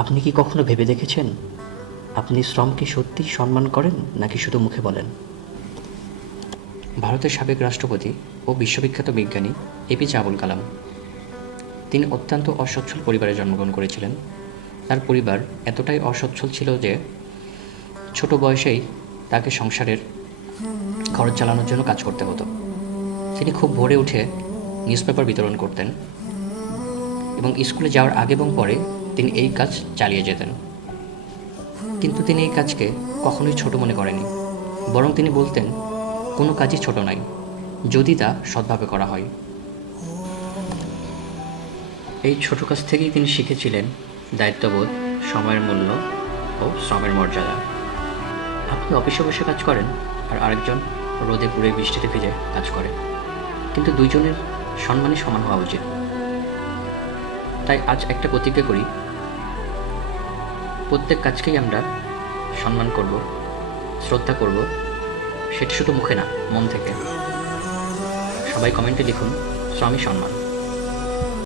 আপনি কি কখনো ভেবে দেখেছেন আপনি শ্রমকে সত্যিই সম্মান করেন নাকি শুধু মুখে বলেন? ভারতের সাবেক রাষ্ট্রপতি ও বিশ্ববিখ্যাত বিজ্ঞানী এপিজে আবুল কালাম। তিনি অত্যন্ত অসচ্ছল পরিবারে জন্মগ্রহণ করেছিলেন। তার পরিবার এতটাই অসচ্ছল ছিল যে ছোট বয়সেই তাকে সংসারের খরচ চালানোর জন্য কাজ করতে হতো। তিনি খুব ভোরে উঠে নিউজপেপার বিতরণ করতেন এবং স্কুলে যাওয়ার আগে এবং পরে তিনি এই কাজ চালিয়ে যেতেন। কিন্তু তিনি এই কাজকে কখনোই ছোট মনে করেনি, বরং তিনি বলতেন কোনো কাজই ছোট নয় যদি তা সৎভাবে করা হয়। এই ছোট কাজ থেকেই তিনি শিখেছিলেন দায়িত্ববোধ, সময়ের মূল্য ও শ্রমের মর্যাদা। আপনি অফিসে বসে কাজ করেন আর আরেকজন রোদে পুড়ে বৃষ্টিতে ভিজে কাজ করে, কিন্তু দুইজনের সম্মানই সমান হওয়া উচিত। তাই আজ একটা প্রতিজ্ঞা করি, প্রত্যেক কাজকেই আমরা সম্মান করব, শ্রদ্ধা করব, সেটা শুধু মুখে না, মন থেকে। সবাই কমেন্টে লিখুন শ্রমই সম্মান।